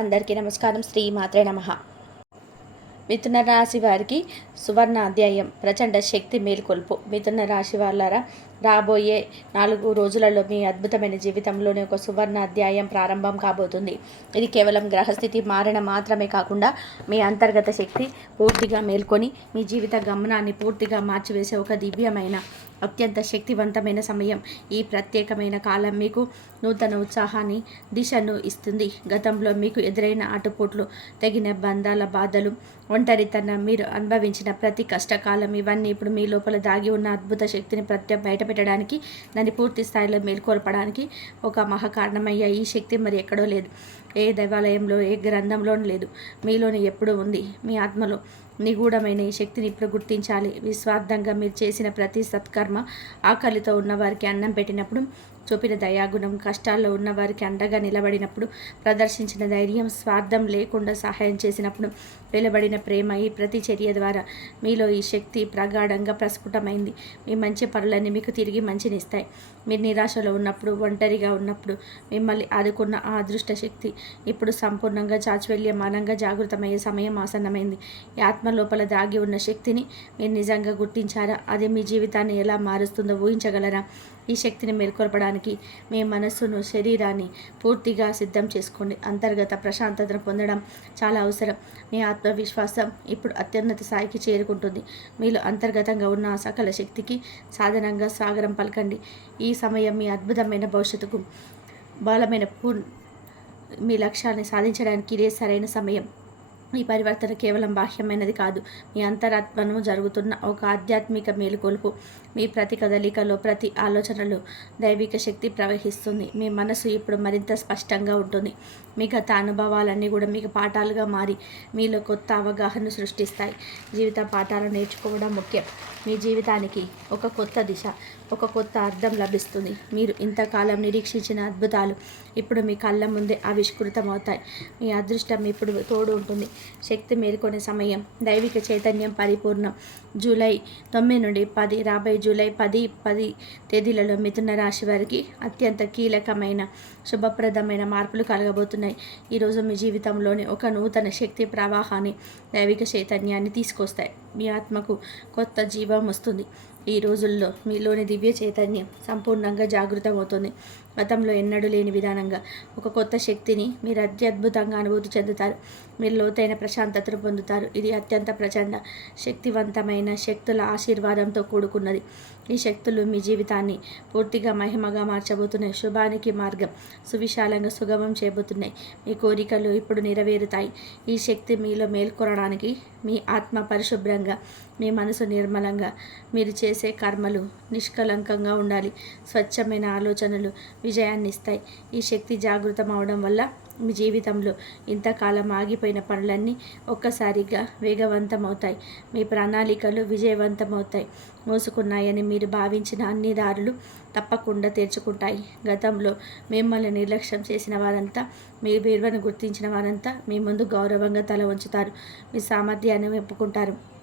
అందరికీ నమస్కారం. శ్రీ మాత్రే నమ. మిథున రాశి వారికి సువర్ణ అధ్యాయం ప్రచండ శక్తి మేల్కొల్పు. మిథున రాశి వాళ్ళారా రాబోయే నాలుగు రోజులలో మీ అద్భుతమైన జీవితంలోనే ఒక సువర్ణ అధ్యాయం ప్రారంభం కాబోతుంది. ఇది కేవలం గ్రహస్థితి మారణ మాత్రమే కాకుండా మీ అంతర్గత శక్తి పూర్తిగా మేల్కొని మీ జీవిత గమనాన్ని పూర్తిగా మార్చివేసే ఒక దివ్యమైన అత్యంత శక్తివంతమైన సమయం. ఈ ప్రత్యేకమైన కాలం మీకు నూతన ఉత్సాహాన్ని దిశను ఇస్తుంది. గతంలో మీకు ఎదురైన ఆటుపోట్లు తగిన బంధాల బాధలు ఒంటరితనం మీరు అనుభవించిన ప్రతి కష్టకాలం ఇవన్నీ ఇప్పుడు మీ లోపల దాగి ఉన్న అద్భుత శక్తిని ప్రత్య బయటపెట్టడానికి దాన్ని పూర్తి స్థాయిలో మేల్కొల్పడానికి ఒక మహాకారణమయ్యే ఈ శక్తి మరి ఎక్కడో లేదు. ఏ దేవాలయంలో ఏ గ్రంథంలోనూ లేదు. మీలోని ఎప్పుడూ ఉంది. మీ ఆత్మలో నిగూఢమైన ఈ శక్తిని ఇప్పుడు గుర్తించాలి విస్వార్థంగా మీరు చేసిన ప్రతి సత్కర్మ ఆకలితో ఉన్నవారికి అన్నం పెట్టినప్పుడు చూపిన దయాగుణం కష్టాల్లో ఉన్నవారికి అండగా నిలబడినప్పుడు ప్రదర్శించిన ధైర్యం స్వార్థం లేకుండా సహాయం చేసినప్పుడు వెలువడిన ప్రేమ ఈ ప్రతి చర్య ద్వారా మీలో ఈ శక్తి ప్రగాఢంగా ప్రస్ఫుటమైంది. మీ మంచి పనులన్నీ మీకు తిరిగి మంచినిస్తాయి. మీరు నిరాశలో ఉన్నప్పుడు ఒంటరిగా ఉన్నప్పుడు మిమ్మల్ని ఆదుకున్న ఆ అదృష్ట శక్తి ఇప్పుడు సంపూర్ణంగా చాచువల్యమానంగా జాగృతమయ్యే సమయం ఆసన్నమైంది. ఈ ఆత్మ లోపల దాగి ఉన్న శక్తిని మీరు నిజంగా గుర్తించారా? అది మీ జీవితాన్ని ఎలా మారుస్తుందో ఊహించగలరా? ఈ శక్తిని మేల్కొల్పడానికి మీ మనస్సును శరీరాన్ని పూర్తిగా సిద్ధం చేసుకోండి. అంతర్గత ప్రశాంతతను పొందడం చాలా అవసరం. మీ ఆత్మ ఆత్మవిశ్వాసం ఇప్పుడు అత్యున్నత స్థాయికి చేరుకుంటుంది. మీలో అంతర్గతంగా ఉన్న ఆ సకల శక్తికి సాధనంగా సాగరం పలకండి. ఈ సమయం మీ అద్భుతమైన భవిష్యత్తుకు బలమైన పూ మీ లక్ష్యాన్ని సాధించడానికి ఇదే సరైన సమయం. ఈ పరివర్తన కేవలం బాహ్యమైనది కాదు. మీ అంతరాత్మను జరుగుతున్న ఒక ఆధ్యాత్మిక మేలుకొలుపు మీ ప్రతి కదలికలో ప్రతి ఆలోచనలో దైవిక శక్తి ప్రవహిస్తుంది. మీ మనసు ఇప్పుడు మరింత స్పష్టంగా ఉంటుంది. మీ గత అనుభవాలన్నీ కూడా మీకు పాఠాలుగా మారి మీలో కొత్త అవగాహన సృష్టిస్తాయి. జీవిత పాఠాలు నేర్చుకోవడం ముఖ్యం. మీ జీవితానికి ఒక కొత్త దిశ. ఒక కొత్త అర్థం లభిస్తుంది. మీరు ఇంతకాలం నిరీక్షించిన అద్భుతాలు ఇప్పుడు మీ కళ్ళ ముందే ఆవిష్కృతమవుతాయి. మీ అదృష్టం ఇప్పుడు తోడు ఉంటుంది. శక్తి మేల్కొనే సమయం దైవిక చైతన్యం పరిపూర్ణం. జూలై తొమ్మిది నుండి పది రాబోయే జూలై పది పది తేదీలలో మిథున రాశి వారికి అత్యంత కీలకమైన శుభప్రదమైన మార్పులు కలగబోతున్నాయి. ఈరోజు మీ జీవితంలోని ఒక నూతన శక్తి ప్రవాహాన్ని దైవిక చైతన్యాన్ని తీసుకొస్తాయి. మీ ఆత్మకు కొత్త జీవం వస్తుంది. ఈ రోజుల్లో మీలోని దివ్య చైతన్యం సంపూర్ణంగా జాగృతమవుతుంది. గతంలో ఎన్నడూ లేని విధానంగా ఒక కొత్త శక్తిని మీరు అత్యద్భుతంగా అనుభూతి చెందుతారు. మీరు లోతైన ప్రశాంతతను పొందుతారు. ఇది అత్యంత ప్రచండ శక్తివంతమైన శక్తుల ఆశీర్వాదంతో కూడుకున్నది. ఈ శక్తులు మీ జీవితాన్ని పూర్తిగా మహిమగా మార్చబోతున్నాయి. శుభానికి మార్గం సువిశాలంగా సుగమం చేయబోతున్నాయి. మీ కోరికలు ఇప్పుడు నెరవేరుతాయి. ఈ శక్తి మీలో మేల్కొనడానికి మీ ఆత్మ పరిశుభ్రంగా మీ మనసు నిర్మలంగా. మీరు చేసే కర్మలు నిష్కలంకంగా ఉండాలి. స్వచ్ఛమైన ఆలోచనలు విజయాన్ని ఇస్తాయి ఈ శక్తి జాగృతం అవడం వల్ల మీ జీవితంలో ఇంతకాలం ఆగిపోయిన పనులన్నీ ఒక్కసారిగా వేగవంతమవుతాయి. మీ ప్రణాళికలు విజయవంతమవుతాయి. మోసుకున్నాయని మీరు భావించిన అన్ని దారులు తప్పకుండా తెరుచుకుంటాయి. గతంలో మిమ్మల్ని నిర్లక్ష్యం చేసిన వారంతా మీ విలువను గుర్తించిన వారంతా మీ ముందు గౌరవంగా తల ఉంచుతారు మీ సామర్థ్యాన్ని మెప్పుకుంటారు.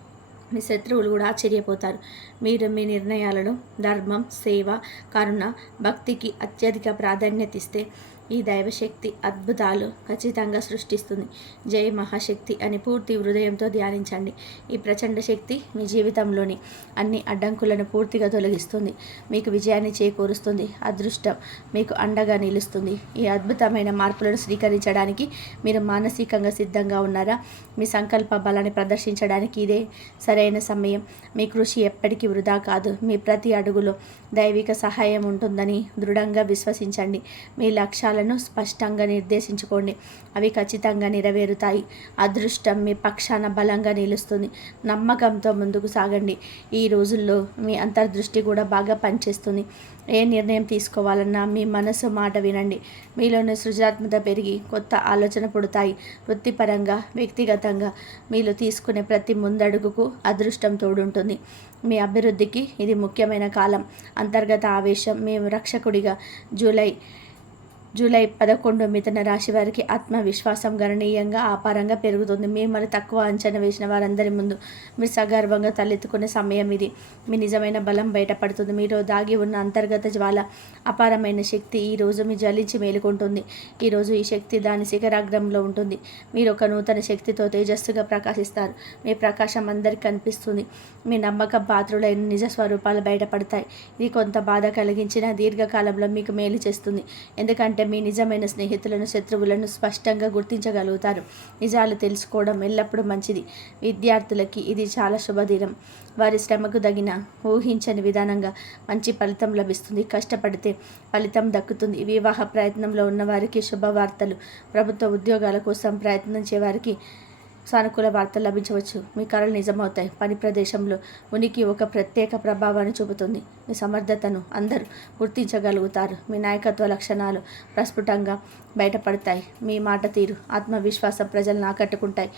మీ శత్రువులు కూడా ఆశ్చర్యపోతారు. మీరు మీ నిర్ణయాలను ధర్మం సేవ కరుణ భక్తికి అత్యధిక ప్రాధాన్యత ఇస్తే ఈ దైవశక్తి అద్భుతాలు ఖచ్చితంగా సృష్టిస్తుంది. జై మహాశక్తి అని పూర్తి హృదయంతో ధ్యానించండి. ఈ ప్రచండ శక్తి మీ జీవితంలోని అన్ని అడ్డంకులను పూర్తిగా తొలగిస్తుంది. మీకు విజయాన్ని చేకూరుస్తుంది. అదృష్టం మీకు అండగా నిలుస్తుంది. ఈ అద్భుతమైన మార్పులను స్వీకరించడానికి మీరు మానసికంగా సిద్ధంగా ఉన్నారా? మీ సంకల్ప బలాన్ని ప్రదర్శించడానికి ఇదే సరైన సమయం. మీ కృషి ఎప్పటికీ వృధా కాదు. మీ ప్రతి అడుగులో దైవిక సహాయం ఉంటుందని దృఢంగా విశ్వసించండి. మీ లక్ష్యాలను స్పష్టంగా నిర్దేశించుకోండి. అవి ఖచ్చితంగా నెరవేరుతాయి. అదృష్టం మీ పక్షాన బలంగా నిలుస్తుంది. నమ్మకంతో ముందుకు సాగండి. ఈ రోజుల్లో మీ అంతర్దృష్టి కూడా బాగా పనిచేస్తుంది. ఏ నిర్ణయం తీసుకోవాలన్నా మీ మనసు మాట వినండి. మీలోని సృజనాత్మక పెరిగి కొత్త ఆలోచన పుడతాయి. వృత్తిపరంగా వ్యక్తిగతంగా మీలో తీసుకునే ప్రతి ముందడుగుకు అదృష్టం తోడుంటుంది. మీ అభివృద్ధికి ఇది ముఖ్యమైన కాలం. అంతర్గత ఆవేశం మేము రక్షకుడిగా జూలై జూలై పదకొండు మిథున రాశి వారికి ఆత్మవిశ్వాసం గణనీయంగా ఆపారంగా పెరుగుతుంది. మిమ్మల్ని తక్కువ అంచనా వేసిన వారందరి ముందు మీరు సగర్వంగా తలెత్తుకునే సమయం ఇది. మీ నిజమైన బలం బయటపడుతుంది. మీరు దాగి ఉన్న అంతర్గత జ్వాల అపారమైన శక్తి ఈ రోజు మీ జలించి మేలుకుంటుంది. ఈరోజు ఈ శక్తి దాని శిఖరాగ్రంలో ఉంటుంది. మీరు ఒక నూతన శక్తితో తేజస్సుగా ప్రకాశిస్తారు. మీ ప్రకాశం అందరికీ కనిపిస్తుంది. మీ నమ్మక పాత్రులైన నిజ స్వరూపాలు బయటపడతాయి. ఇది కొంత బాధ కలిగించిన దీర్ఘకాలంలో మీకు మేలు చేస్తుంది. ఎందుకంటే మీ నిజమైన స్నేహితులను శత్రువులను స్పష్టంగా గుర్తించగలుగుతారు. నిజాలు తెలుసుకోవడం ఎల్లప్పుడూ మంచిది. విద్యార్థులకి ఇది చాలా శుభదినం. వారి శ్రమకు తగిన ఊహించని విధానంగా మంచి ఫలితం లభిస్తుంది. కష్టపడితే ఫలితం దక్కుతుంది. వివాహ ప్రయత్నంలో ఉన్న వారికి శుభవార్తలు. ప్రభుత్వ ఉద్యోగాల కోసం ప్రయత్నించే వారికి సానుకూల వార్తలు లభించవచ్చు. మీ కళలు నిజమవుతాయి. పని ప్రదేశంలో ఉనికి ఒక ప్రత్యేక ప్రభావాన్ని చూపుతుంది. మీ సమర్థతను అందరూ గుర్తించగలుగుతారు. మీ నాయకత్వ లక్షణాలు ప్రస్ఫుటంగా బయటపడతాయి. మీ మాట తీరు ఆత్మవిశ్వాసం ప్రజలను ఆకట్టుకుంటాయి.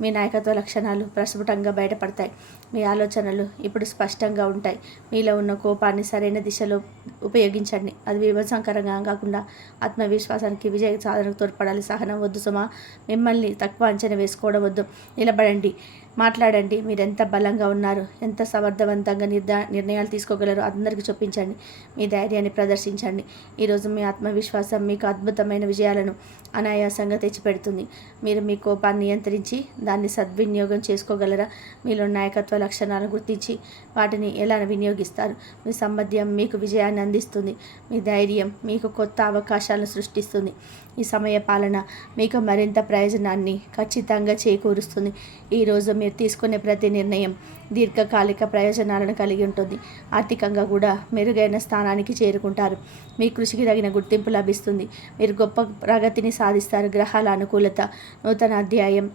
మీ నాయకత్వ లక్షణాలు ప్రస్ఫుటంగా బయటపడతాయి. మీ ఆలోచనలు ఇప్పుడు స్పష్టంగా ఉంటాయి. మీలో ఉన్న కోపాన్ని సరైన దిశలో ఉపయోగించండి. అది విభజనకరంగా కాకుండా ఆత్మవిశ్వాసానికి విజయ సాధనకు తోడ్పడాలి. సహనం వద్దు సుమా. మిమ్మల్ని తక్కువ అంచనా వేసుకోవడం వద్దు. నిలబడండి. మాట్లాడండి. మీరు ఎంత బలంగా ఉన్నారు? ఎంత సమర్థవంతంగా నిర్దా నిర్ణయాలు తీసుకోగలరు అందరికీ చూపించండి. మీ ధైర్యాన్ని ప్రదర్శించండి. ఈరోజు మీ ఆత్మవిశ్వాసం మీకు అద్భుతమైన విజయాలను అనాయాసంగా తెచ్చిపెడుతుంది. మీరు మీ కోపాన్ని నియంత్రించి దాన్ని సద్వినియోగం చేసుకోగలరా? మీలో నాయకత్వ లక్షణాలను గుర్తించి వాటిని ఎలా వినియోగిస్తారు? మీ సంబంధ్యం మీకు విజయాన్ని అందిస్తుంది. మీ ధైర్యం మీకు కొత్త అవకాశాలను సృష్టిస్తుంది. ఈ సమయ పాలన మీకు మరింత ప్రయోజనాన్ని ఖచ్చితంగా చేకూరుస్తుంది. ఈరోజు మీరు తీసుకునే ప్రతి నిర్ణయం దీర్ఘకాలిక ప్రయోజనాలను కలిగి ఉంటుంది. ఆర్థికంగా కూడా మెరుగైన స్థానానికి చేరుకుంటారు. మీ కృషికి తగిన గుర్తింపు లభిస్తుంది. మీరు గొప్ప ప్రగతిని సాధిస్తారు. గ్రహాల అనుకూలత. నూతన అధ్యాయం.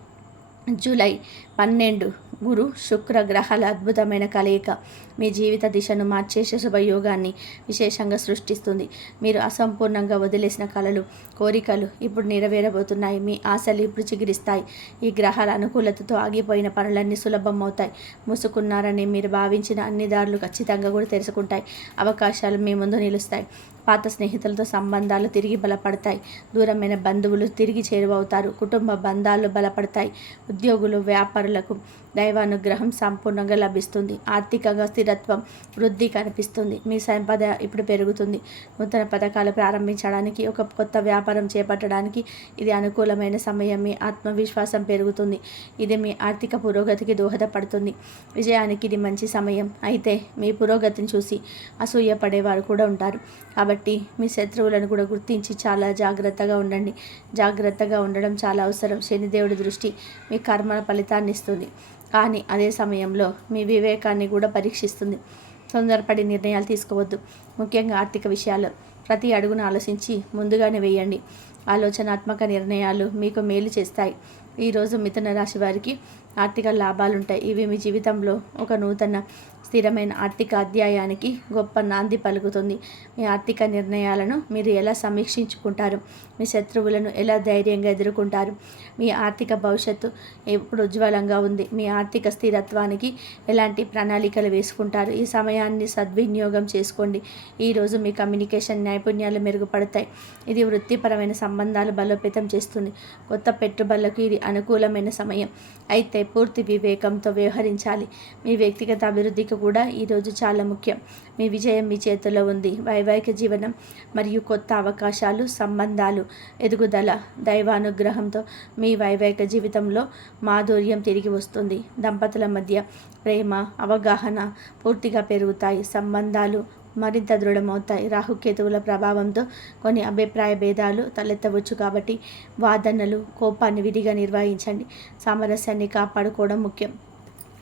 జూలై పన్నెండు. గురు శుక్ర గ్రహాల అద్భుతమైన కలయిక. మీ జీవిత దిశను మార్చేసే శుభయోగాన్ని విశేషంగా సృష్టిస్తుంది. మీరు అసంపూర్ణంగా వదిలేసిన కళలు కోరికలు ఇప్పుడు నెరవేరబోతున్నాయి. మీ ఆశలు ఇప్పుడు చిగిరిస్తాయి. ఈ గ్రహాల అనుకూలతతో ఆగిపోయిన పనులన్నీ సులభం అవుతాయి. మూసుకున్నారని మీరు భావించిన అన్ని దారులు ఖచ్చితంగా కూడా తెరుచుకుంటాయి. అవకాశాలు మీ ముందు నిలుస్తాయి. పాత స్నేహితులతో సంబంధాలు తిరిగి బలపడతాయి. దూరమైన బంధువులు తిరిగి చేరువవుతారు. కుటుంబ బంధాలు బలపడతాయి. ఉద్యోగులు వ్యాపారులకు దైవానుగ్రహం సంపూర్ణంగా లభిస్తుంది. ఆర్థికంగా స్థిరత్వం వృద్ధి కనిపిస్తుంది. మీ సంపద ఇప్పుడు పెరుగుతుంది. నూతన పథకాలు ప్రారంభించడానికి ఒక కొత్త వ్యాపారం చేపట్టడానికి ఇది అనుకూలమైన సమయం. మీ ఆత్మవిశ్వాసం పెరుగుతుంది. ఇది మీ ఆర్థిక పురోగతికి దోహదపడుతుంది. విజయానికి ఇది మంచి సమయం. అయితే మీ పురోగతిని చూసి అసూయ పడేవారు కూడా ఉంటారు. కాబట్టి మీ శత్రువులను కూడా గుర్తించి చాలా జాగ్రత్తగా ఉండండి. జాగ్రత్తగా ఉండడం చాలా అవసరం. శనిదేవుడి దృష్టి మీ కర్మల ఫలితాన్ని ఇస్తుంది కానీ అదే సమయంలో మీ వివేకాన్ని కూడా పరీక్షిస్తుంది. తొందరపడి నిర్ణయాలు తీసుకోవద్దు. ముఖ్యంగా ఆర్థిక విషయాలు ప్రతి అడుగును ఆలోచించి ముందుగానే వేయండి. ఆలోచనాత్మక నిర్ణయాలు మీకు మేలు చేస్తాయి. ఈరోజు మిథున రాశి వారికి ఆర్థిక లాభాలు ఉంటాయి ఇవి మీ జీవితంలో ఒక నూతన స్థిరమైన ఆర్థిక అధ్యాయానికి గొప్ప నాంది పలుకుతుంది. మీ ఆర్థిక నిర్ణయాలను మీరు ఎలా సమీక్షించుకుంటారు? మీ శత్రువులను ఎలా ధైర్యంగా ఎదుర్కొంటారు? మీ ఆర్థిక భవిష్యత్తు ఎప్పుడు ఉజ్వలంగా ఉంది? మీ ఆర్థిక స్థిరత్వానికి ఎలాంటి ప్రణాళికలు వేసుకుంటారు? ఈ సమయాన్ని సద్వినియోగం చేసుకోండి. ఈరోజు మీ కమ్యూనికేషన్ నైపుణ్యాలు మెరుగుపడతాయి. ఇది వృత్తిపరమైన సంబంధాలు బలోపేతం చేస్తుంది. కొత్త పెట్టుబడులకు ఇది అనుకూలమైన సమయం. అయితే పూర్తి వివేకంతో వ్యవహరించాలి. మీ వ్యక్తిగత అభివృద్ధికి కూడా ఈరోజు చాలా ముఖ్యం. మీ విజయం మీ చేతిలో ఉంది. వైవాహిక జీవనం మరియు కొత్త అవకాశాలు సంబంధాలు ఎదుగుదల దైవానుగ్రహంతో మీ వైవాహిక జీవితంలో మాధుర్యం తిరిగి వస్తుంది. దంపతుల మధ్య ప్రేమ అవగాహన పూర్తిగా పెరుగుతాయి. సంబంధాలు మరింత దృఢమవుతాయి. రాహుకేతువుల ప్రభావంతో కొన్ని అభిప్రాయ భేదాలు తలెత్తవచ్చు కాబట్టి వాదనలు కోపాన్ని విధిగా నిర్వహించండి. సామరస్యాన్ని కాపాడుకోవడం ముఖ్యం.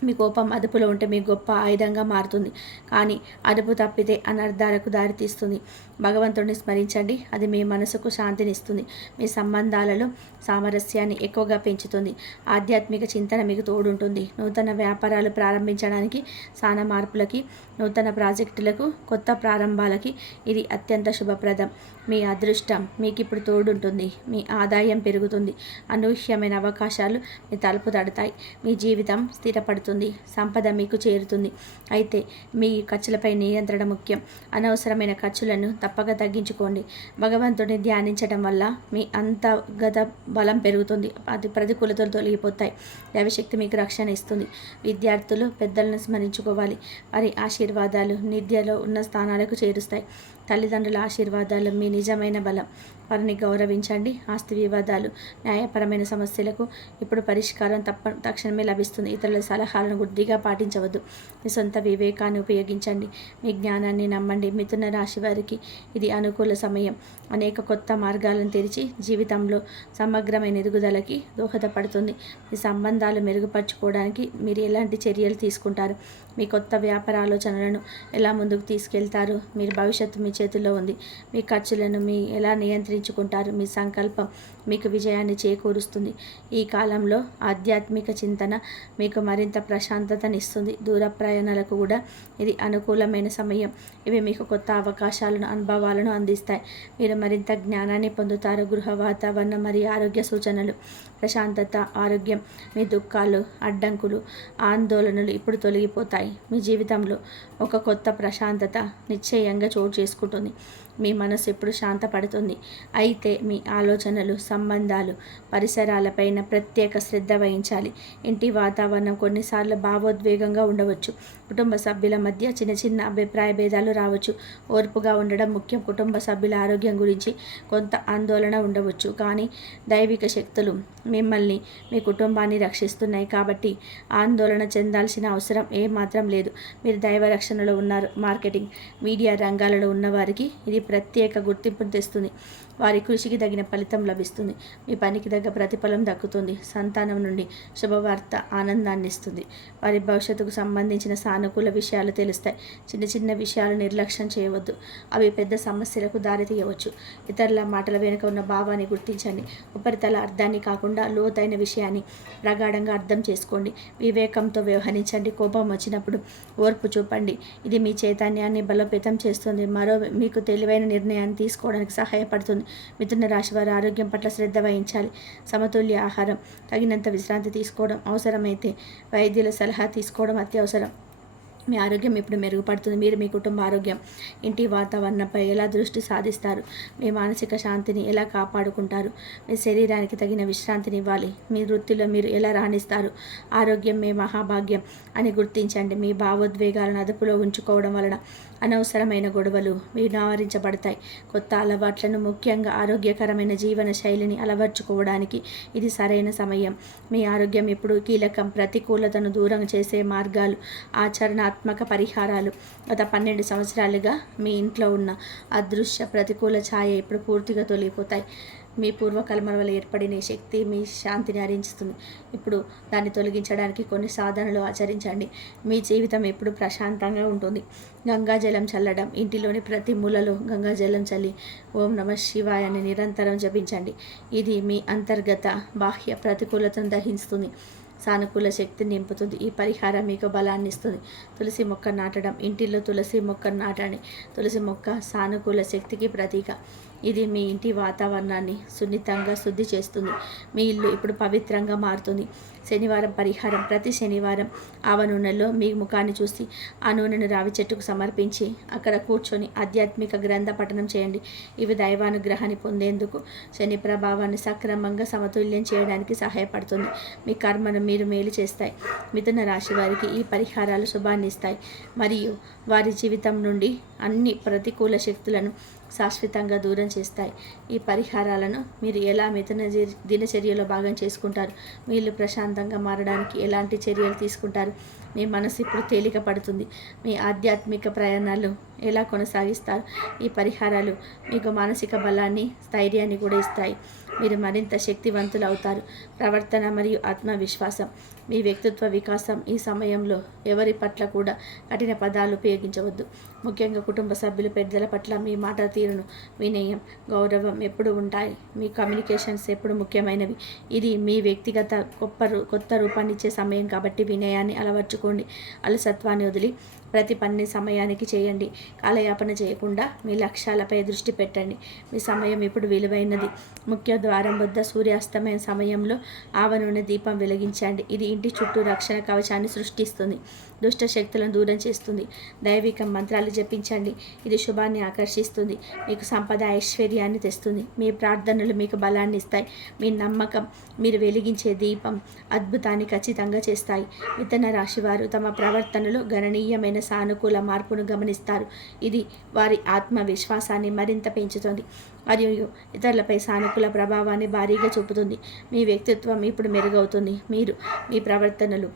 మీ కోపం అదుపులో ఉంటే మీ గొప్ప ఆయుధంగా మారుతుంది. కానీ అదుపు తప్పితే అనర్థాలకు దారితీస్తుంది భగవంతుడిని స్మరించండి. అది మీ మనసుకు శాంతినిస్తుంది. మీ సంబంధాలలో సామరస్యాన్ని ఎక్కువగా పెంచుతుంది. ఆధ్యాత్మిక చింతన మీకు తోడుంటుంది. నూతన వ్యాపారాలు ప్రారంభించడానికి స్థాన మార్పులకి నూతన ప్రాజెక్టులకు కొత్త ప్రారంభాలకి ఇది అత్యంత శుభప్రదం. మీ అదృష్టం మీకు ఇప్పుడు తోడుంటుంది. మీ ఆదాయం పెరుగుతుంది. అనూహ్యమైన అవకాశాలు మీ తలుపు తడతాయి. మీ జీవితం స్థిరపడుతుంది. సంపద మీకు చేరుతుంది. అయితే మీ ఖర్చులపై నియంత్రణ ముఖ్యం. అనవసరమైన ఖర్చులను తప్పక తగ్గించుకోండి. భగవంతుడిని ధ్యానించడం వల్ల మీ అంతర్గత బలం పెరుగుతుంది. అది ప్రతికూలతలు తొలగిపోతాయి. దైవశక్తి మీకు రక్షణ ఇస్తుంది. విద్యార్థులు పెద్దలను స్మరించుకోవాలి. వారి ఆశీర్వాదాలు నిద్యలో ఉన్న స్థానాలకు చేరుస్తాయి. తల్లిదండ్రుల ఆశీర్వాదాలు మీ నిజమైన బలం. వారిని గౌరవించండి. ఆస్తి వివాదాలు న్యాయపరమైన సమస్యలకు ఇప్పుడు పరిష్కారం తప్ప తక్షణమే లభిస్తుంది. ఇతరుల సలహాలను గుడ్డిగా పాటించవద్దు. మీ సొంత వివేకాన్ని ఉపయోగించండి. మీ జ్ఞానాన్ని నమ్మండి. మిథున రాశి వారికి ఇది అనుకూల సమయం. అనేక కొత్త మార్గాలను తెరిచి జీవితంలో సమగ్రమైన ఎదుగుదలకి దోహదపడుతుంది. మీ సంబంధాలు మెరుగుపరచుకోవడానికి మీరు ఎలాంటి చర్యలు తీసుకుంటారు? మీ కొత్త వ్యాపార ఆలోచనలను ఎలా ముందుకు తీసుకెళ్తారు? మీరు భవిష్యత్తు మీ మీ చేతుల్లో ఉంది. మీ ఖర్చులను మీ ఎలా నియంత్రించుకుంటారు? మీ సంకల్పం మీకు విజయాన్ని చేకూరుస్తుంది. ఈ కాలంలో ఆధ్యాత్మిక చింతన మీకు మరింత ప్రశాంతతనిస్తుంది. దూర ప్రయాణాలకు కూడా ఇది అనుకూలమైన సమయం. ఇవి మీకు కొత్త అవకాశాలను అనుభవాలను అందిస్తాయి. మీరు మరింత జ్ఞానాన్ని పొందుతారు. గృహ వాతావరణం మరియు ఆరోగ్య సూచనలు. ప్రశాంతత ఆరోగ్యం మీ దుఃఖాలు అడ్డంకులు ఆందోళనలు ఇప్పుడు తొలగిపోతాయి. మీ జీవితంలో ఒక కొత్త ప్రశాంతత నిశ్చయంగా చోటు చేసుకుంటుంది. మీ మనసు ఎప్పుడు శాంతపడుతుంది? అయితే మీ ఆలోచనలు సంబంధాలు పరిసరాలపైన ప్రత్యేక శ్రద్ధ వహించాలి. ఇంటి వాతావరణం కొన్నిసార్లు భావోద్వేగంగా ఉండవచ్చు. కుటుంబ సభ్యుల మధ్య చిన్న చిన్న అభిప్రాయ భేదాలు రావచ్చు. ఓర్పుగా ఉండడం ముఖ్యం. కుటుంబ సభ్యుల ఆరోగ్యం గురించి కొంత ఆందోళన ఉండవచ్చు. కానీ దైవిక శక్తులు మిమ్మల్ని మీ కుటుంబాన్ని రక్షిస్తున్నాయి కాబట్టి ఆందోళన చెందాల్సిన అవసరం ఏమాత్రం లేదు. మీరు దైవ రక్షణలో ఉన్నారు. మార్కెటింగ్ మీడియా రంగాలలో ఉన్నవారికి ఇది ప్రత్యేక గుర్తింపును తెస్తుంది. వారి కృషికి తగిన ఫలితం లభిస్తుంది. మీ పనికి తగ్గ ప్రతిఫలం దక్కుతుంది. సంతానం నుండి శుభవార్త ఆనందాన్ని ఇస్తుంది. వారి భవిష్యత్తుకు సంబంధించిన సానుకూల విషయాలు తెలుస్తాయి. చిన్న చిన్న విషయాలు నిర్లక్ష్యం చేయవద్దు. అవి పెద్ద సమస్యలకు దారితీయవచ్చు ఇతరుల మాటల వెనుక ఉన్న భావాన్ని గుర్తించండి. ఉపరితల అర్థాన్ని కాకుండా లోతైన విషయాన్ని ప్రగాఢంగా అర్థం చేసుకోండి. వివేకంతో వ్యవహరించండి. కోపం వచ్చినప్పుడు ఓర్పు చూపండి. ఇది మీ చైతన్యాన్ని బలోపేతం చేస్తుంది. మరో మీకు తెలివైన నిర్ణయాన్ని తీసుకోవడానికి సహాయపడుతుంది. మిథున రాశి వారి ఆరోగ్యం పట్ల శ్రద్ధ వహించాలి. సమతుల్య ఆహారం తగినంత విశ్రాంతి తీసుకోవడం అవసరమైతే వైద్యుల సలహా తీసుకోవడం అత్యవసరం. మీ ఆరోగ్యం ఇప్పుడు మెరుగుపడుతుంది. మీరు మీ కుటుంబ ఆరోగ్యం ఇంటి వాతావరణంపై ఎలా దృష్టి సాధిస్తారు? మీ మానసిక శాంతిని ఎలా కాపాడుకుంటారు? మీ శరీరానికి తగిన విశ్రాంతిని ఇవ్వాలి మీ వృత్తిలో మీరు ఎలా రాణిస్తారు? ఆరోగ్యం మీ మహాభాగ్యం అని గుర్తించండి. మీ భావోద్వేగాలను అదుపులో ఉంచుకోవడం వలన అనవసరమైన గొడవలు నివారించబడతాయి. కొత్త అలవాట్లను ముఖ్యంగా ఆరోగ్యకరమైన జీవన శైలిని అలవర్చుకోవడానికి ఇది సరైన సమయం. మీ ఆరోగ్యం ఇప్పుడు కీలకం. ప్రతికూలతను దూరం చేసే మార్గాలు ఆచరణాత్మక పరిహారాలు. గత పన్నెండు సంవత్సరాలుగా మీ ఇంట్లో ఉన్న అదృశ్య ప్రతికూల ఛాయ ఇప్పుడు పూర్తిగా తొలగిపోతాయి. మీ పూర్వకల్మల వల్ల ఏర్పడిన శక్తి మీ శాంతిని హరించుతుంది ఇప్పుడు దాన్ని తొలగించడానికి కొన్ని సాధనలు ఆచరించండి. మీ జీవితం ఎప్పుడు ప్రశాంతంగా ఉంటుంది. గంగాజలం చల్లడం ఇంటిలోని ప్రతి మూలలో గంగాజలం చల్లి ఓం నమ శివాయ అని నిరంతరం జపించండి. ఇది మీ అంతర్గత బాహ్య ప్రతికూలతను దహిస్తుంది సానుకూల శక్తిని నింపుతుంది. ఈ పరిహారం మీకు బలాన్ని ఇస్తుంది. తులసి మొక్క నాటడం ఇంటిలో తులసి మొక్క నాటండి. తులసి మొక్క సానుకూల శక్తికి ప్రతీక. ఇది మీ ఇంటి వాతావరణాన్ని సున్నితంగా శుద్ధి చేస్తుంది. మీ ఇల్లు ఇప్పుడు పవిత్రంగా మారుతుంది. శనివారం పరిహారం. ప్రతి శనివారం ఆవ నూనెలో మీ ముఖాన్ని చూసి ఆ నూనెను రావి చెట్టుకు సమర్పించి అక్కడ కూర్చొని ఆధ్యాత్మిక గ్రంథ పఠనం చేయండి. ఇవి దైవానుగ్రహాన్ని పొందేందుకు శని ప్రభావాన్ని సక్రమంగా సమతుల్యం చేయడానికి సహాయపడుతుంది. మీ కర్మను మీరు మేలు చేస్తాయి. మిథున రాశి వారికి ఈ పరిహారాలు శుభాన్నిస్తాయి. మరియు వారి జీవితం నుండి అన్ని ప్రతికూల శక్తులను శాశ్వతంగా దూరం చేస్తాయి. ఈ పరిహారాలను మీరు ఎలా మిథున దినచర్యలో భాగం చేసుకుంటారు? మీరు ప్రశాంతంగా మారడానికి ఎలాంటి చర్యలు తీసుకుంటారు? మీ మనసు ఇప్పుడు తేలిక పడుతుంది. మీ ఆధ్యాత్మిక ప్రయాణాలు ఎలా కొనసాగిస్తారు? ఈ పరిహారాలు మీకు మానసిక బలాన్ని స్థైర్యాన్ని కూడా ఇస్తాయి. మీరు మరింత శక్తివంతులు అవుతారు. ప్రవర్తన మరియు ఆత్మవిశ్వాసం మీ వ్యక్తిత్వ వికాసం ఈ సమయంలో ఎవరి పట్ల కూడా కఠిన పదాలు ఉపయోగించవద్దు. ముఖ్యంగా కుటుంబ సభ్యులు పెద్దల పట్ల మీ మాట తీరును వినయం గౌరవం ఎప్పుడు ఉంటాయి? మీ కమ్యూనికేషన్స్ ఎప్పుడు ముఖ్యమైనవి? ఇది మీ వ్యక్తిగత గొప్ప కొత్త రూపాన్నిచ్చే సమయం కాబట్టి వినయాన్ని అలవర్చుకోండి అలసత్వాన్ని వదిలి ప్రతి పని సమయానికి చేయండి. కాలయాపన చేయకుండా మీ లక్ష్యాలపై దృష్టి పెట్టండి. మీ సమయం ఇప్పుడు విలువైనది. ముఖ్య ద్వారం వద్ద సూర్యాస్తమయ సమయంలో ఆవ నూనె దీపం వెలిగించండి. ఇది ఇంటి చుట్టూ రక్షణ కవచాన్ని సృష్టిస్తుంది. దుష్ట శక్తులను దూరం చేస్తుంది. దైవిక మంత్రాలు జపించండి. ఇది శుభాన్ని ఆకర్షిస్తుంది. మీకు సంపద ఐశ్వర్యాన్ని తెస్తుంది. మీ ప్రార్థనలు మీకు బలాన్ని ఇస్తాయి. మీ నమ్మకం మీరు వెలిగించే దీపం అద్భుతాన్ని ఖచ్చితంగా చేస్తాయి. విత్తన రాశి వారు తమ ప్రవర్తనలో గణనీయమైన సానుకూల మార్పును గమనిస్తారు. ఇది వారి ఆత్మవిశ్వాసాన్ని మరింత పెంచుతుంది. మరియు ఇతరులపై సానుకూల ప్రభావాన్ని భారీగా చూపుతుంది. మీ వ్యక్తిత్వం ఇప్పుడు మెరుగవుతుంది. మీరు మీ ప్రవర్తనలు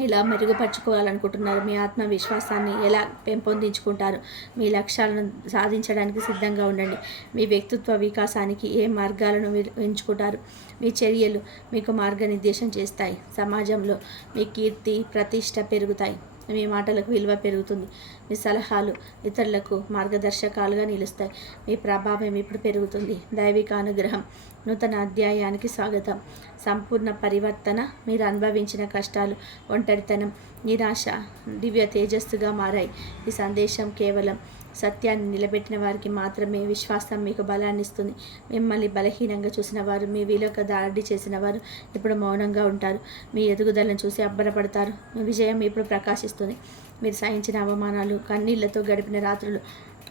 ఎలా మెరుగుపరుచుకోవాలనుకుంటున్నారు. మీ ఆత్మవిశ్వాసాన్ని ఎలా పెంపొందించుకుంటారు? మీ లక్ష్యాలను సాధించడానికి సిద్ధంగా ఉండండి. మీ వ్యక్తిత్వ వికాసానికి ఏ మార్గాలను ఎంచుకుంటారు? మీ చర్యలు మీకు మార్గనిర్దేశం చేస్తాయి. సమాజంలో మీ కీర్తి ప్రతిష్ట పెరుగుతాయి. మీ మాటలకు విలువ పెరుగుతుంది. మీ సలహాలు ఇతరులకు మార్గదర్శకాలుగా నిలుస్తాయి. మీ ప్రభావం ఇప్పుడు పెరుగుతుంది. దైవిక అనుగ్రహం నూతన అధ్యాయానికి స్వాగతం. సంపూర్ణ పరివర్తన మీరు అనుభవించిన కష్టాలు ఒంటరితనం నిరాశ దివ్య తేజస్సుగా మారాయి. ఈ సందేశం కేవలం సత్యాన్ని నిలబెట్టిన వారికి మాత్రమే విశ్వాసం మీకు బలాన్ని ఇస్తుంది. మిమ్మల్ని బలహీనంగా చూసిన వారు మీ విలువ దాడి చేసిన వారు ఇప్పుడు మౌనంగా ఉంటారు. మీ ఎదుగుదలను చూసి అబ్బరపడతారు. మీ విజయం ఇప్పుడు ప్రకాశిస్తుంది. మీరు సహించిన అవమానాలు కన్నీళ్ళతో గడిపిన రాత్రులు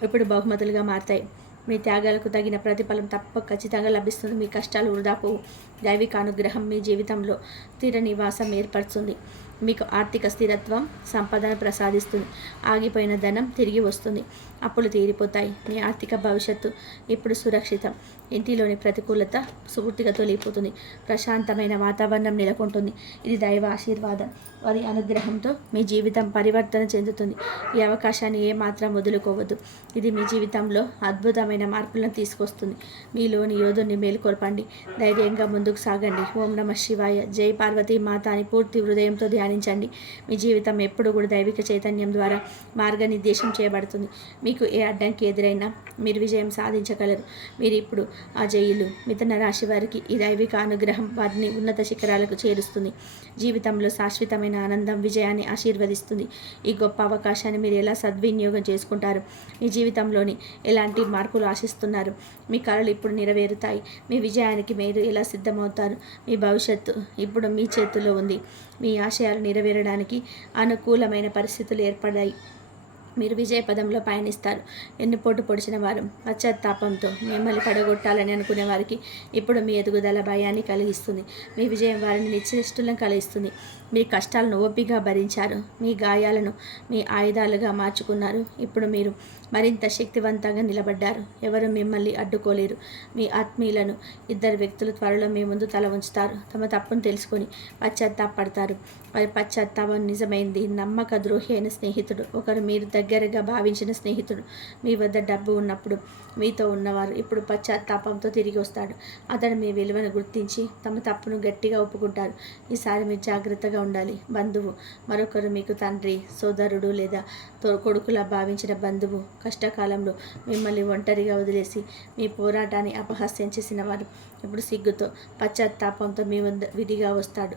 ఇప్పుడు బహుమతులుగా మారతాయి. మీ త్యాగాలకు తగిన ప్రతిఫలం తప్ప ఖచ్చితంగా లభిస్తుంది. మీ కష్టాలు వృధాపోవు దైవికానుగ్రహం దైవిక అనుగ్రహం మీ జీవితంలో స్థిర నివాసం ఏర్పరుస్తుంది. మీకు ఆర్థిక స్థిరత్వం సంపదను ప్రసాదిస్తుంది. ఆగిపోయిన ధనం తిరిగి వస్తుంది. అప్పులు తీరిపోతాయి. మీ ఆర్థిక భవిష్యత్తు ఇప్పుడు సురక్షితం. ఇంటిలోని ప్రతికూలత పూర్తిగా తొలిగిపోతుంది. ప్రశాంతమైన వాతావరణం నెలకొంటుంది. ఇది దైవ ఆశీర్వాదం. వారి అనుగ్రహంతో మీ జీవితం పరివర్తన చెందుతుంది. ఈ అవకాశాన్ని ఏమాత్రం వదులుకోవద్దు. ఇది మీ జీవితంలో అద్భుతమైన మార్పులను తీసుకొస్తుంది. మీలోని యోధుని మేలుకొల్పండి ధైర్యంగా ముందుకు సాగండి. ఓం నమ శివాయ. జై పార్వతీ మాత అని పూర్తి హృదయంతో ధ్యానించండి. మీ జీవితం ఎప్పుడు కూడా దైవిక చైతన్యం ద్వారా మార్గనిర్దేశం చేయబడుతుంది. మీకు ఏ అడ్డంకి ఎదురైనా మీరు విజయం సాధించగలరు. మీరు ఇప్పుడు ఆ జైలు. మిథున రాశి వారికి ఈ దైవిక అనుగ్రహం వారిని ఉన్నత శిఖరాలకు చేరుస్తుంది. జీవితంలో శాశ్వతమైన ఆనందం విజయాన్ని ఆశీర్వదిస్తుంది. ఈ గొప్ప అవకాశాన్ని మీరు ఎలా సద్వినియోగం చేసుకుంటారు? మీ జీవితంలోని ఎలాంటి మార్పులు ఆశిస్తున్నారు? మీ కళలు ఇప్పుడు నెరవేరుతాయి. మీ విజయానికి మీరు ఎలా సిద్ధమవుతారు? మీ భవిష్యత్తు ఇప్పుడు మీ చేతుల్లో ఉంది. మీ ఆశయాలు నెరవేరడానికి అనుకూలమైన పరిస్థితులు ఏర్పడాయి. మీరు విజయ పదంలో పయనిస్తారు. ఎన్నిపోటు పొడిచిన వారు పశ్చాత్తాపంతో మిమ్మల్ని పడగొట్టాలని అనుకునే వారికి ఇప్పుడు మీ ఎదుగుదల భయాన్ని కలిగిస్తుంది. మీ విజయం వారిని నిశ్చేష్టులను కలిగిస్తుంది. మీ కష్టాలను ఓపిగా భరించారు. మీ గాయాలను మీ ఆయుధాలుగా మార్చుకున్నారు. ఇప్పుడు మీరు మరింత శక్తివంతంగా నిలబడ్డారు. ఎవరు మిమ్మల్ని అడ్డుకోలేరు. మీ ఆత్మీయులను ఇద్దరు వ్యక్తులు త్వరలో మీ ముందు తల ఉంచుతారు. తమ తప్పును తెలుసుకొని పశ్చాత్తాపడతారు. వారి పశ్చాత్తాపం నిజమైంది. నమ్మక ద్రోహి అయిన స్నేహితుడు ఒకరు మీరు దగ్గరగా భావించిన స్నేహితుడు మీ వద్ద డబ్బు ఉన్నప్పుడు మీతో ఉన్నవారు ఇప్పుడు పశ్చాత్తాపంతో తిరిగి వస్తాడు. అతడు మీ విలువను గుర్తించి తమ తప్పును గట్టిగా ఒప్పుకుంటారు. ఈసారి మీరు జాగ్రత్తగా ఉండాలి. బంధువు మరొకరు మీకు తండ్రి సోదరుడు లేదా కొడుకులా భావించిన బంధువు కష్టకాలంలో మిమ్మల్ని ఒంటరిగా వదిలేసి మీ పోరాటాన్ని అపహాస్యం చేసిన వారు ఇప్పుడు సిగ్గుతో పశ్చాత్తాపంతో మీ వద్ద విధిగా వస్తాడు.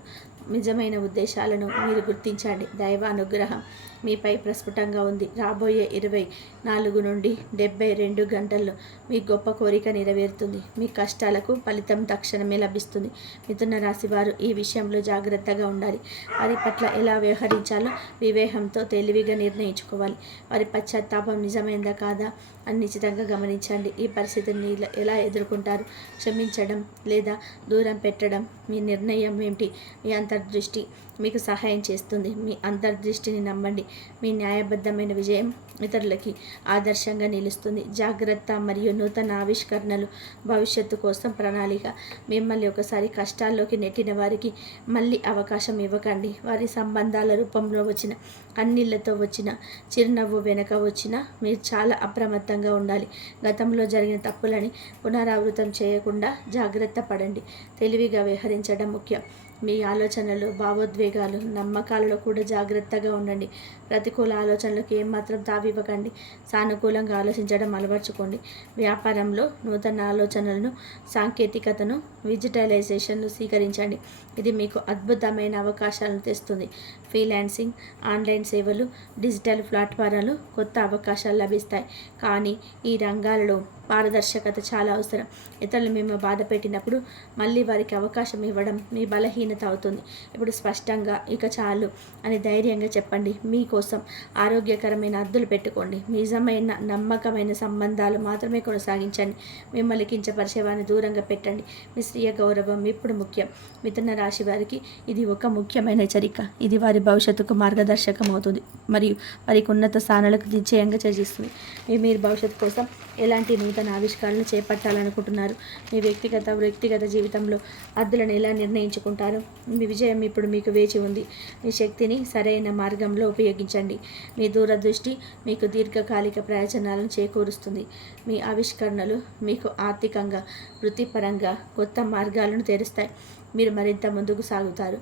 నిజమైన ఉద్దేశాలను మీరు గుర్తించండి. దైవ అనుగ్రహం మీపై ప్రస్ఫుటంగా ఉంది. రాబోయే ఇరవై నాలుగు నుండి డెబ్బై రెండు గంటల్లో మీ గొప్ప కోరిక నెరవేరుతుంది. మీ కష్టాలకు ఫలితం తక్షణమే లభిస్తుంది. మిథున రాశి వారు ఈ విషయంలో జాగ్రత్తగా ఉండాలి. వారి పట్ల ఎలా వ్యవహరించాలో వివేహంతో తెలివిగా నిర్ణయించుకోవాలి. వారి పశ్చాత్తాపం నిజమైందా కాదా అని నిశ్చితంగా గమనించండి. ఈ పరిస్థితిని ఎలా ఎదుర్కొంటారు? క్షమించడం లేదా దూరం పెట్టడం మీ నిర్ణయం ఏమిటి? మీ అంతర్దృష్టి మీకు సహాయం చేస్తుంది. మీ అంతర్దృష్టిని నమ్మండి. మీ న్యాయబద్ధమైన విజయం ఇతరులకి ఆదర్శంగా నిలుస్తుంది. జాగ్రత్త మరియు నూతన ఆవిష్కరణలు భవిష్యత్తు కోసం ప్రణాళిక. మిమ్మల్ని ఒకసారి కష్టాల్లోకి నెట్టిన వారికి మళ్ళీ అవకాశం ఇవ్వకండి. వారి సంబంధాల రూపంలో వచ్చిన అన్నిళ్ళతో వచ్చిన చిరునవ్వు వెనక వచ్చిన మీరు చాలా అప్రమత్తంగా ఉండాలి. గతంలో జరిగిన తప్పులని పునరావృతం చేయకుండా జాగ్రత్త పడండి. తెలివిగా వ్యవహరించడం ముఖ్యం. మీ ఆలోచనలు భావోద్వేగాలు నమ్మకాలలో కూడా జాగ్రత్తగా ఉండండి. ప్రతికూల ఆలోచనలకు ఏమాత్రం తావివ్వకండి. సానుకూలంగా ఆలోచించడం అలవర్చుకోండి. వ్యాపారంలో నూతన ఆలోచనలను సాంకేతికతను విజిటలైజేషన్ను స్వీకరించండి. ఇది మీకు అద్భుతమైన అవకాశాలను తెస్తుంది. ఫ్రీలాన్సింగ్ ఆన్లైన్ సేవలు డిజిటల్ ప్లాట్ఫారాలు కొత్త అవకాశాలు లభిస్తాయి. కానీ ఈ రంగాలలో పారదర్శకత చాలా అవసరం. ఇతరులు మేము బాధ పెట్టినప్పుడు మళ్ళీ వారికి అవకాశం ఇవ్వడం మీ బలహీనత అవుతుంది. ఇప్పుడు స్పష్టంగా ఇక చాలు అని ధైర్యంగా చెప్పండి. మీకోసం ఆరోగ్యకరమైన అద్దులు పెట్టుకోండి. నిజమైన నమ్మకమైన సంబంధాలు మాత్రమే కొనసాగించండి. మిమ్మల్ని కించపరిచే వారిని దూరంగా పెట్టండి. మీ స్వీయ గౌరవం ఇప్పుడు ముఖ్యం. మిథున రాశి వారికి ఇది ఒక ముఖ్యమైన హెచ్చరిక ఇది వారి భవిష్యత్తుకు మార్గదర్శకం అవుతుంది మరియు వారికి ఉన్నత స్థానాలకు నిశ్చయంగా చర్చిస్తుంది మీరు భవిష్యత్తు కోసం ఎలాంటి నూతన ఆవిష్కరణలు చేపట్టాలనుకుంటున్నారు? మీ వ్యక్తిగత వ్యక్తిగత జీవితంలో అద్దులను ఎలా నిర్ణయించుకుంటారు? మీ విజయం ఇప్పుడు మీకు వేచి ఉంది. మీ శక్తిని సరైన మార్గంలో ఉపయోగించండి. మీ దూరదృష్టి మీకు దీర్ఘకాలిక ప్రయోజనాలను చేకూరుస్తుంది. మీ ఆవిష్కరణలు మీకు ఆర్థికంగా వృత్తిపరంగా కొత్త మార్గాలను తెరుస్తాయి. మీరు మరింత ముందుకు సాగుతారు.